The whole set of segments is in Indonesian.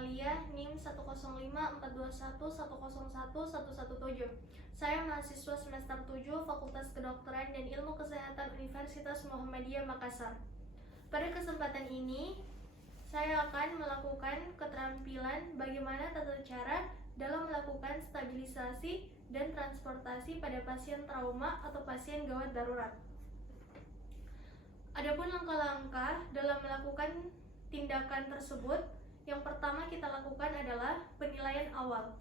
Amalia, NIM 1054211011117. Saya mahasiswa semester 7 Fakultas Kedokteran dan Ilmu Kesehatan Universitas Muhammadiyah Makassar. Pada kesempatan ini, saya akan melakukan keterampilan bagaimana tata cara dalam melakukan stabilisasi dan transportasi pada pasien trauma atau pasien gawat darurat. Adapun langkah-langkah dalam melakukan tindakan tersebut, yang pertama kita lakukan adalah penilaian awal.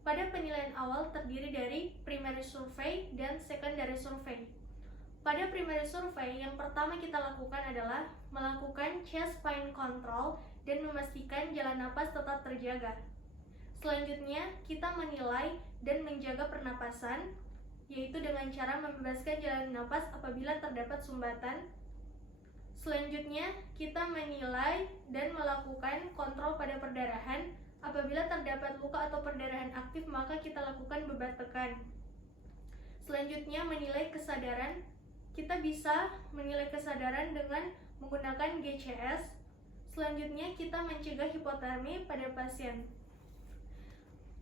Pada penilaian awal terdiri dari primary survey dan secondary survey. Pada primary survey, yang pertama kita lakukan adalah melakukan chest pain control dan memastikan jalan napas tetap terjaga. Selanjutnya, kita menilai dan menjaga pernapasan, yaitu dengan cara membebaskan jalan napas apabila terdapat sumbatan. Selanjutnya, kita menilai dan melakukan kontrol pada perdarahan. Apabila terdapat luka atau perdarahan aktif, maka kita lakukan beban tekan. Selanjutnya, menilai kesadaran. Kita bisa menilai kesadaran dengan menggunakan GCS. Selanjutnya, kita mencegah hipotermi pada pasien.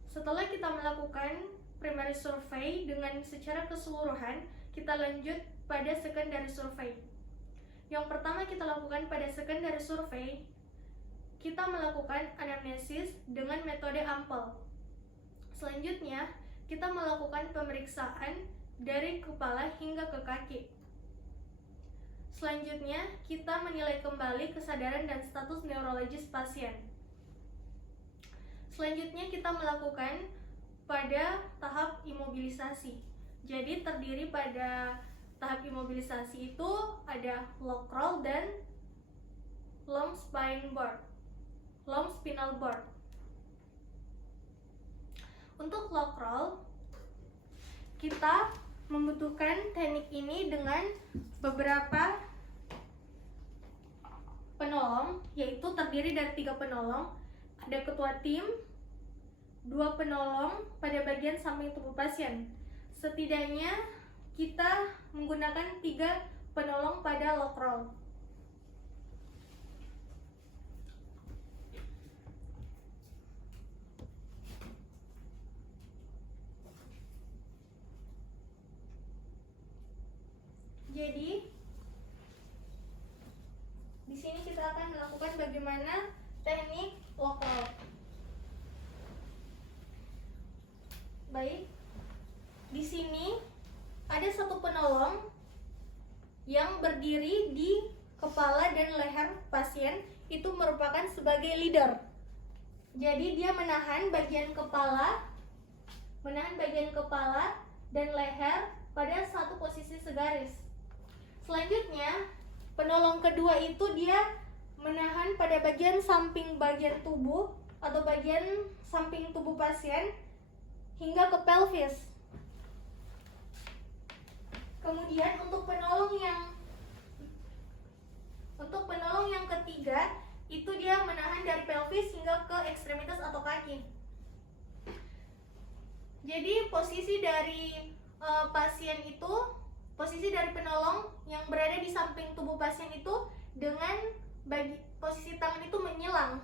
Setelah kita melakukan primary survey dengan secara keseluruhan, kita lanjut pada secondary survey. Yang pertama kita lakukan pada secondary survey, kita melakukan anamnesis dengan metode ampel. Selanjutnya, kita melakukan pemeriksaan dari kepala hingga ke kaki. Selanjutnya, kita menilai kembali kesadaran dan status neurologis pasien. Selanjutnya, kita melakukan pada tahap imobilisasi. Jadi terdiri pada tahap imobilisasi itu ada lock roll dan long spinal board. Untuk lock roll, kita membutuhkan teknik ini dengan beberapa penolong, yaitu terdiri dari 3 penolong. Ada ketua tim, 2 penolong pada bagian samping tubuh pasien. Setidaknya kita menggunakan 3 penolong pada lock roll. Jadi, di sini kita akan melakukan bagaimana teknik lock roll. Baik, di sini ada 1 penolong yang berdiri di kepala dan leher pasien, itu merupakan sebagai leader. Jadi dia menahan bagian kepala dan leher pada satu posisi segaris. Selanjutnya, penolong kedua itu dia menahan pada bagian tubuh atau bagian samping tubuh pasien hingga ke pelvis. Kemudian untuk penolong yang ketiga itu dia menahan dari pelvis hingga ke ekstremitas atau kaki. Jadi posisi dari penolong yang berada di samping tubuh pasien itu dengan posisi tangan itu menyilang.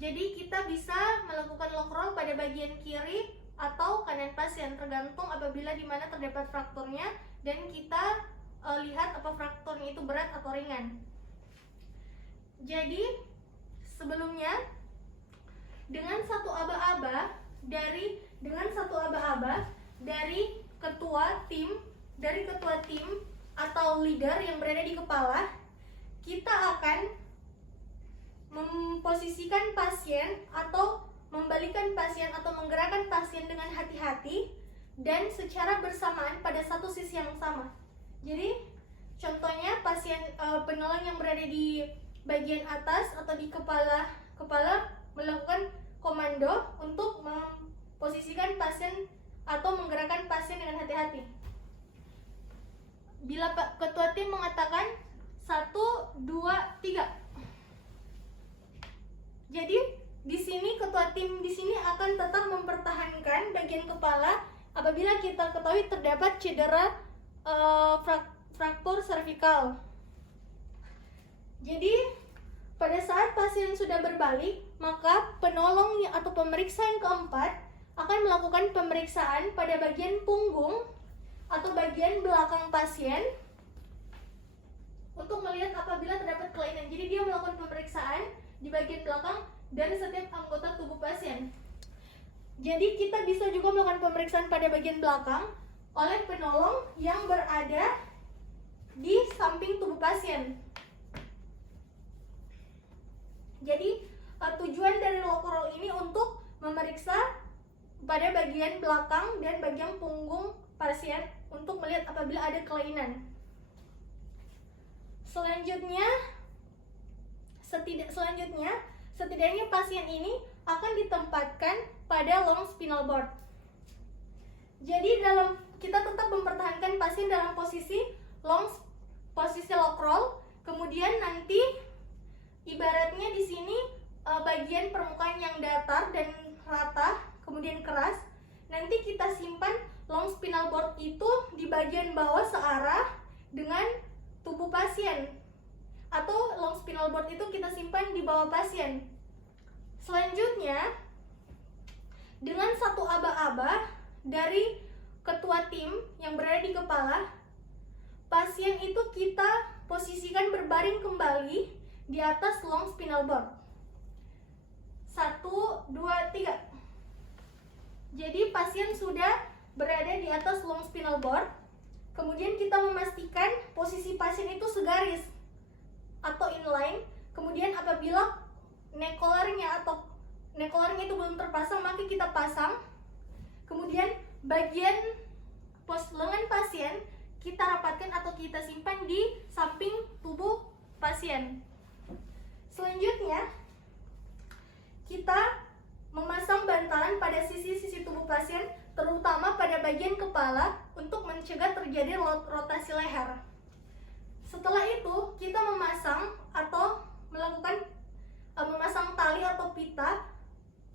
Jadi kita bisa melakukan lock roll pada bagian kiri atau kanan pasien, tergantung apabila di mana terdapat frakturnya dan kita lihat apa frakturnya itu berat atau ringan. Jadi sebelumnya dengan satu aba-aba dari ketua tim atau leader yang berada di kepala, kita akan memposisikan pasien atau membalikkan pasien atau menggerakkan pasien dengan hati-hati dan secara bersamaan pada satu sisi yang sama. Jadi contohnya penolong yang berada di bagian atas atau di kepala melakukan komando untuk memposisikan pasien atau menggerakkan pasien dengan hati-hati. Bila ketua tim mengatakan 1, 2, 3. Jadi di sini ketua tim di sini akan tetap mempertahankan bagian kepala apabila kita ketahui terdapat cedera fraktur servikal. Jadi pada saat pasien sudah berbalik, maka penolong atau pemeriksa yang keempat akan melakukan pemeriksaan pada bagian punggung atau bagian belakang pasien untuk melihat apabila terdapat kelainan. Jadi dia melakukan pemeriksaan di bagian belakang dari setiap anggota tubuh pasien. Jadi kita bisa juga melakukan pemeriksaan pada bagian belakang oleh penolong yang berada di samping tubuh pasien. Jadi tujuan dari lock-roll ini untuk memeriksa pada bagian belakang dan bagian punggung pasien untuk melihat apabila ada kelainan. Selanjutnya, setidaknya pasien ini akan ditempatkan pada long spinal board. Jadi kita tetap mempertahankan pasien dalam posisi lock roll. Kemudian nanti ibaratnya di sini bagian permukaan yang datar dan rata, kemudian keras. Nanti kita simpan long spinal board itu di bagian bawah searah dengan tubuh pasien, atau long spinal board itu kita simpan di bawah pasien. Selanjutnya, dengan satu aba-aba dari ketua tim yang berada di kepala, pasien itu kita posisikan berbaring kembali di atas long spinal board. 1, 2, 3. Jadi pasien sudah berada di atas long spinal board. Kemudian kita memastikan posisi pasien itu segaris atau inline. Kemudian apabila neck collar-nya itu belum terpasang, maka kita pasang. Kemudian bagian pos lengan pasien kita rapatkan atau kita simpan di samping tubuh pasien. Selanjutnya, kita memasang bantalan pada sisi-sisi tubuh pasien, terutama pada bagian kepala untuk mencegah terjadi rotasi leher. Setelah itu, kita memasang atau melakukan memasang tali atau pita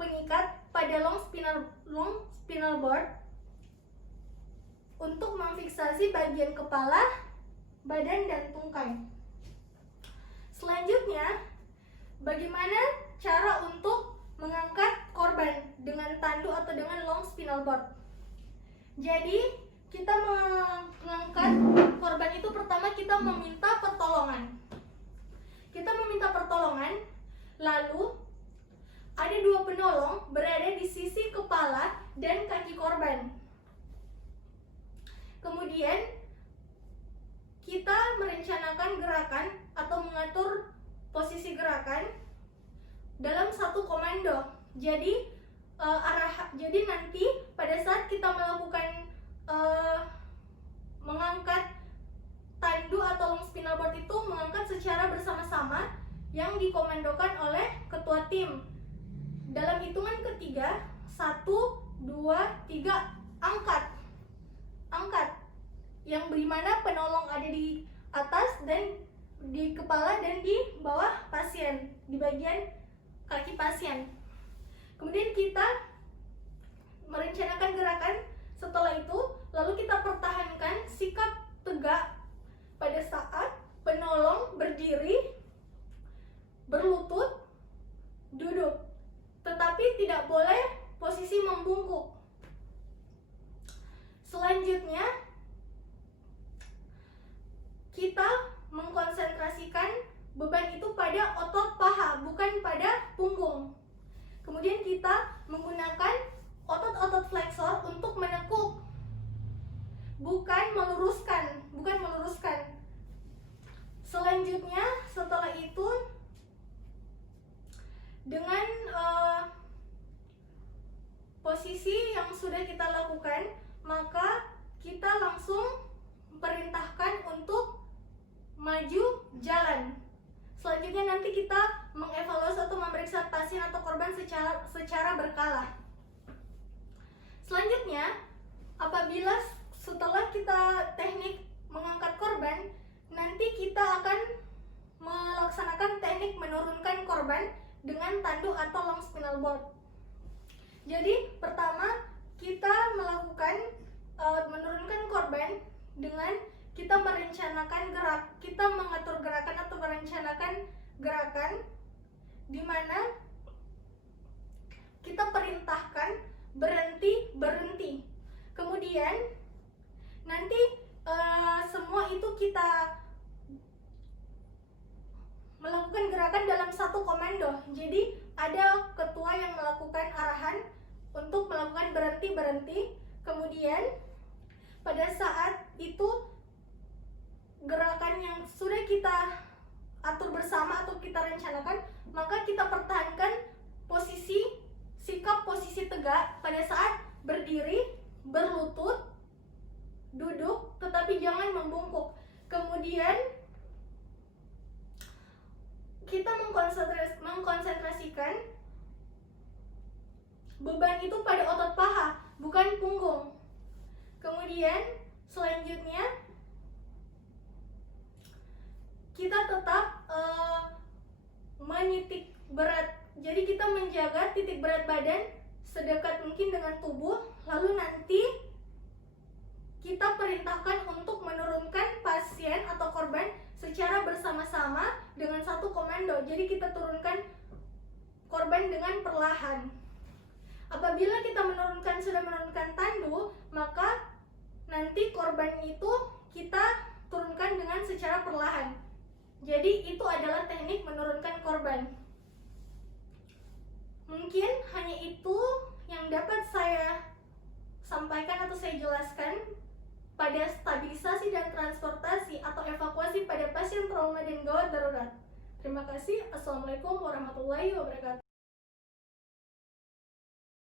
pengikat pada long spinal board untuk memfiksasi bagian kepala, badan, dan tungkai. Selanjutnya, bagaimana cara untuk mengangkat korban dengan tandu atau dengan long spinal board? Jadi, kita mengangkat korban itu pertama kita meminta pertolongan. Lalu ada 2 penolong berada di sisi kepala dan kaki korban. Kemudian kita merencanakan gerakan atau mengatur posisi gerakan dalam satu komando. Jadi jadi nanti pada saat kita melakukan mengangkat tandu atau long spinal board itu mengangkat secara bersama-sama yang dikomandokan oleh ketua tim. Dalam hitungan ketiga, 1, 2, 3, angkat. Yang dimana penolong ada di atas dan di kepala dan di bawah pasien, di bagian kaki pasien. Kemudian kita merencanakan gerakan. Setelah itu, lalu kita pertahankan sikap tegak pada saat penolong berdiri, berlutut, duduk, tetapi tidak boleh posisi membungkuk. Selanjutnya, kita mengkonsentrasikan beban itu pada otot paha, bukan pada punggung. Kemudian kita menggunakan otot-otot fleksor untuk menekuk, bukan meluruskan. Selanjutnya, setelah itu dengan posisi yang sudah kita lakukan, maka kita langsung perintahkan untuk maju jalan. Selanjutnya nanti kita mengevaluasi atau memeriksa pasien atau korban secara berkala. Selanjutnya, apabila setelah kita teknik mengangkat korban, nanti kita akan melaksanakan teknik menurunkan korban dengan tandu atau long spinal board. Jadi pertama kita melakukan menurunkan korban dengan kita merencanakan kita mengatur gerakan atau merencanakan gerakan di mana kita perintahkan berhenti. Kemudian nanti semua itu kita melakukan gerakan dalam satu komando. Jadi ada ketua yang melakukan arahan untuk melakukan berhenti. Kemudian pada saat itu gerakan yang sudah kita atur bersama atau kita rencanakan, maka kita pertahankan sikap posisi tegak pada saat berdiri, berlutut, duduk, tetapi jangan membungkuk. Kemudian kita mengkonsentrasikan beban itu pada otot paha, bukan punggung. Kemudian selanjutnya kita tetap menitik berat. Jadi kita menjaga titik berat badan sedekat mungkin dengan tubuh, lalu nanti kita perintahkan untuk menurunkan pasien atau korban secara bersama-sama dengan satu komando. Jadi kita turunkan korban dengan perlahan. Apabila kita sudah menurunkan tandu, maka nanti korban itu kita turunkan dengan secara perlahan. Jadi itu adalah teknik menurunkan korban. Mungkin hanya itu yang dapat saya sampaikan atau saya jelaskan pada stabilisasi dan transportasi atau evakuasi pada pasien trauma dan gawat darurat. Terima kasih. Assalamualaikum warahmatullahi wabarakatuh.